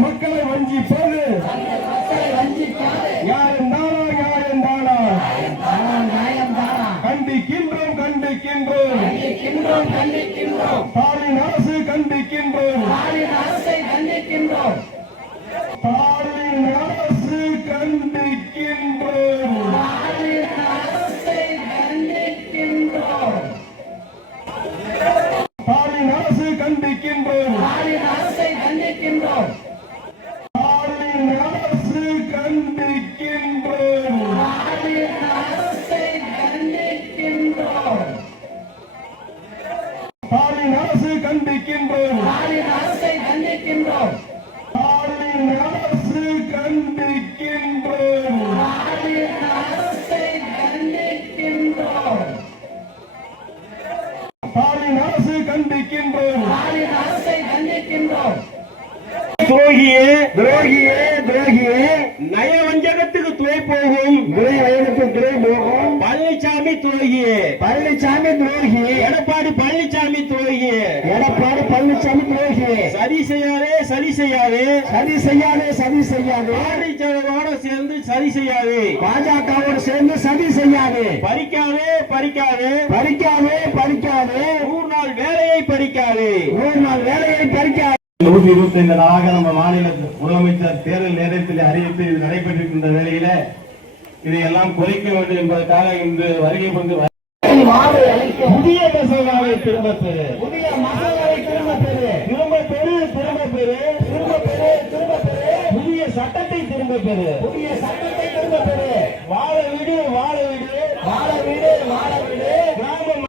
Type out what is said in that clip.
மக்களை வஞ்சிப்பது நியாயம் தானா கண்டிக்கின்றோம் ஸ்டாலின் அரசு கண்டிக்கின்றோம் ஸ்டாலின் அரசு கண்டிக்கின்றோம் ஸ்டாலின் அரசு கண்டிக்கின்றோம் ஸ்டாலின் அரசு கண்டிக்கின்றோம் துரோகியே நயவஞ்சகத்துக்கு துணை போகும் பழனிசாமி துரோகியே எடப்பாடி பழனிசாமி துரோகியே சதி செய்யாதே பாஜகவோட சேர்ந்து சதி செய்யாதே பறிக்காதே 100 நாள் வேலையை பறிக்காதே 125 நாளாக நம்ம மாநில முதலமைச்சர் தேர்தல் நேரத்தில் அறிவித்து இது நடைபெற்றிருக்கின்ற வேளையில இதையெல்லாம் குறைக்க வேண்டும் என்பதற்காக இன்று வருகை கொண்டு புதிய மசோதாவை திரும்ப பெறு புதிய சட்டத்தை திரும்ப பெறு வாழ விடு